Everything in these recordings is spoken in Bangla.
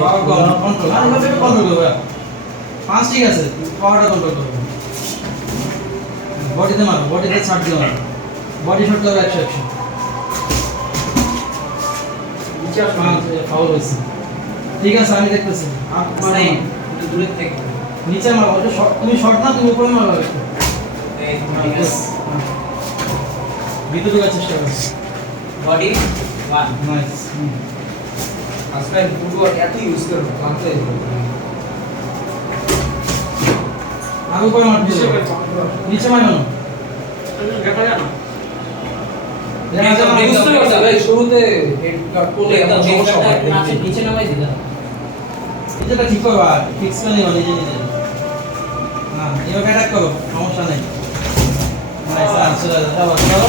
পাওয়ার কন্ট্রোল আর এভাবে কন্ট্রোল করবে। পাঁচ ঠিক আছে, পাওয়ারটা কন্ট্রোল করবে। বডিতে মারো, বডিতে ছাড় দিও না। বডি শট করবে 100 100। নিচে ফাউল হইছে। ঠিক আছে আমি দেখতেছি। আর মানে একটু দূরে থেকে নিচে মারো, ওটা শট তুমি শট না তুমি উপরে মারো একটু। এই ঠিক আছে। ভিতরে ঢোকার চেষ্টা করো। Body 1 nice. আজকে ফুটবল এত ইউজ করব ক্লান্ত হয়ে যাবে। আগে উপরে মারতে নিচে মারো না। দেখা যায় না। বুঝতে পারছি ভাই শুরুতে হেড করলে এত সমস্যা হয় নিচে নামাই দিলা নিচেটা ঠিক করো আর ফিক্স করে নিও নিজে নিজে। না এভাবে অ্যাটাক করো, সমস্যা নেই। নাইস আর চলে যাও করো।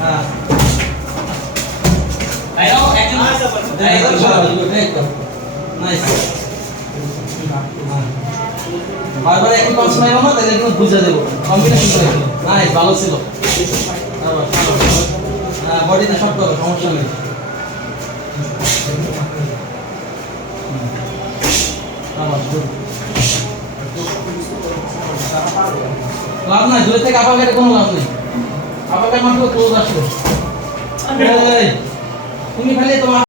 হ্যাঁ আই নাও একজন নাইস। বারবার একই পাঁচ মাইরো না, তাহলে একদম বুঝা দেবো। কম্বিনেশন করে দিল। নাইস, ভালো ছিল। হ্যাঁ বডিতে শট করো, সমস্যা নেই। লাভ নাই, দূরে থেকে আপার গাড়ি কোনো লাভ নেই। আপার গাড়ি মাত্র ক্লোজ আসবে। তুমি খালি তোমার